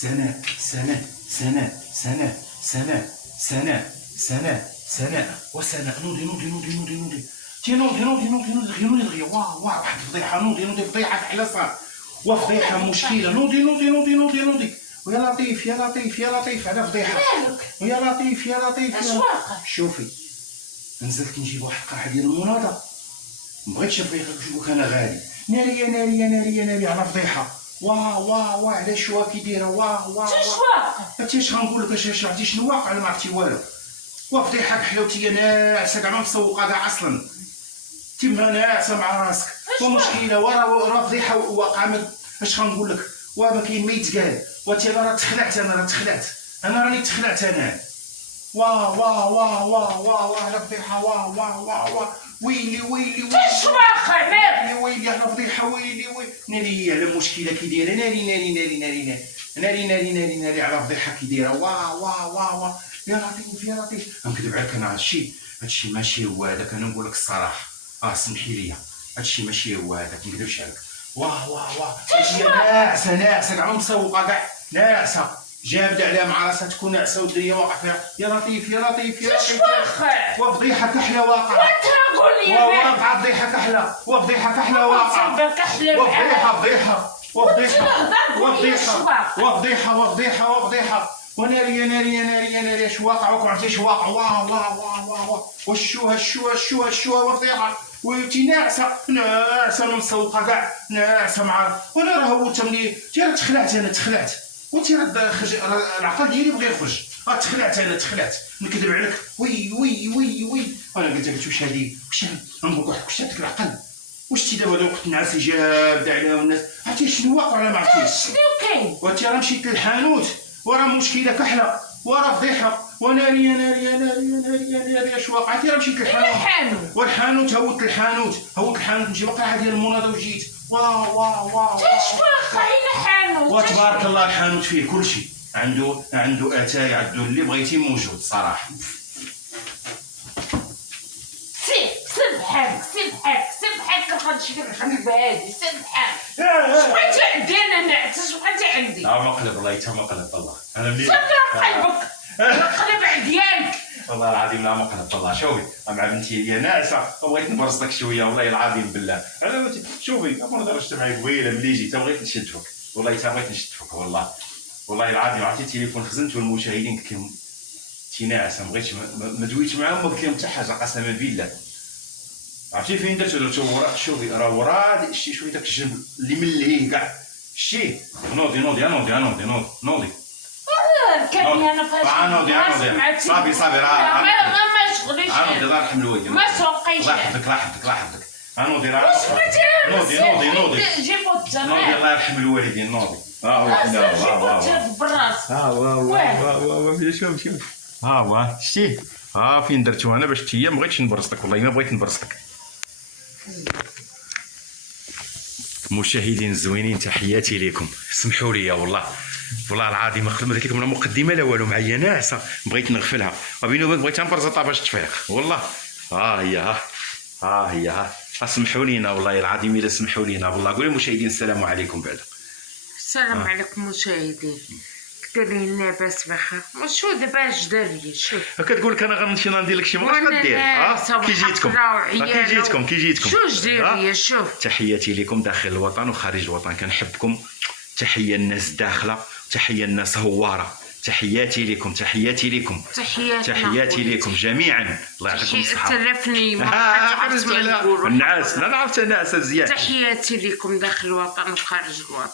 سناء سناء سناء سناء سناء سناء سناء سناء وسناء. نوضي نوضي نوضي نوضي نوضي نوضي نوضي نوضي نوضي نوضي دغيا. واه واحد الفضيحه. نوضي نوضي فضيحه كحله صار وفضيحه مشكله. نوضي نوضي نوضي نوضي نوضي. ويا لطيف يا لطيف يا لطيف على فضيحه. ويا لطيف يا لطيف. اش واقع؟ شوفي نزلت نجيب واحد القرعه ديال المناضه، مبغيتش نبغيك نشوفك انا غالي. ناريه ناريه ناريه ناريه على فضيحه. واه واه واه على شوا كي دايره. واه واه اش واقع؟ عرفتي اش غنقول لك؟ اش عرفتي شنو واقع؟ ما عرفتي والو. وفضيحه كحلوتيه ناعسه كاع ما مسوقه كاع اصلا. تما ناعسه مع راسك ومشكله. ورا فضيحه واقعه. اش غنقول لك؟ وما كاين ما يتقال. وانت راه تخلعت. انا راه تخلعت. انا راني تخلعت انا. واه واه واه واه واه واه على فضيحه. واه واه واه واه ويلي ويلي ويلي. اش واقع مالك؟ ويلي على فضيحه. ويلي ويلي ناري على مشكله كي دايره. ناري ناري ناري ناري ناري ناري ناري ناري على فضيحه كي دايره. واه واه واه واه يا لطيف يا لطيف. نكذب عليك انا هادشي ماشي هو هذاك. انا نقول لك الصراحه. سمحي لي هادشي ماشي هو هذاك. ما نكذبش عليك. واه واه واه هي ناعسه ناعسه كاع مسوقه كاع ناعسه جابده عليها مع راسها تكون ناعسه والدنيا واقع فيها. يا لطيف يا لطيف يا اش لطيف. واقع؟ وفضيحه كحله واقعه. انت قول لي مالك؟ واقعه فضيحه كحله. وفضيحه كحله واقعه. وفضيحه فضيحه وفضيحه وفضيحه وفضيحه وفضيحه وفضيحه وناريه ناريه ناريه ناريه. اش واقع؟ وكم عرفتي اش واقع؟ واه واه واه واه وشو هالشو هالشو هالشو وفضيحه. وانتي ناعسه ناعسه مسوقه كاع ناعسه مع. وانا راه هو ملي راه تخلعت. انا تخلعت وانتي راه العقل ديالي بغى يخرج. تخلعت. انا تخلعت. نكذب عليك. وي وي وي وي. انا قلت لك واش هادي؟ واش نقول لك واش هذاك العقل؟ واش تي دابا وقت الناس جابده عليهم الناس؟ عرفتي شنو واقع ولا ما عرفتيش؟ شنو كاين؟ وانتي راه مشيت للحانوت وراه مشكله كحله وراه فضيحه وناريه ناريه ناريه ناريه ناريه. اش واقع؟ عرفتي راه مشيت للحانوت والحانوت هوت الحانوت نجيب قرعه ديال المناضه وجيت. واه واه واه اش واقع؟ اين حانوت؟ وتبارك الله الحانوت فيه كلشي. عنده اتاي عنده اللي بغيتي موجود صراحه. سير بحالك كنمشي كنخدم بهادي. سير بحالك. اش بغيتي عندي انا نعس؟ اش بغيتي عندي؟ لا مقلب الله يتا مقلب الله. انا ملي سير قلبك القلب ديالك. والله العظيم لا مقلب الله. شوفي مع بنتي هي ناعسه وبغيت نبرصك شويه. والله العظيم بالله. شوفي ما درجت معايا قبيله ملي جيت بغيت نشدفك. والله حتى بغيت نشدفك. والله العظيم عرفتي التليفون خزنته المشاهدين قلت لهم انتي ناعسه. ما بغيتش ما دويتش معاهم ما قلت لهم حتى حاجه قسما بالله. عرفتي فين درت ورا؟ شوفي راه ورا شتي داك الجنب اللي ملهيه كاع. شتي نوضي نوضي نوضي نوضي نوضي نوضي. كاني انا فاش نوضي صافي راه ما شغليش. نوضي الله يرحم الوالدين. ما سوقيش. الله يحفظك. نوضي راه واش بغيتي؟ نوضي جيبو التمام. نوضي الله يرحم الوالدين. نوضي جيبو بالراس. شوف واه شتي فين درتو انا باش هي ما بغيتش نبرصتك. والله ما بغيت نبرصتك. مشاهدين الزوينين تحياتي لكم. سمحوا لي والله العظيم ما درت لكم لا مقدمه لا والو. معايا ناعسه بغيت نغفلها وبيني وبينك بغيت نبرزطها باش تفيق. والله هي سمحوا لينا والله العظيم الا سمحوا لينا. والله قولوا للمشاهدين السلام عليكم بعدا. السلام عليكم مشاهدين. كديرين لاباس بخير؟ شو دابا اش داري؟ شوف كتقول لك انا غنمشي ندير لك شي واش غدير؟ كي جيتكم شو جديري؟ شوف تحياتي لكم داخل الوطن وخارج الوطن. كنحبكم. تحيه الناس داخله تحيه الناس هواره. تحياتي لكم جميعا. الله يعطيكم الصحه. تلفني ما عرفت ما نقولوا. الناس لا عرفت ناس مزيان. تحياتي لكم داخل الوطن وخارج الوطن.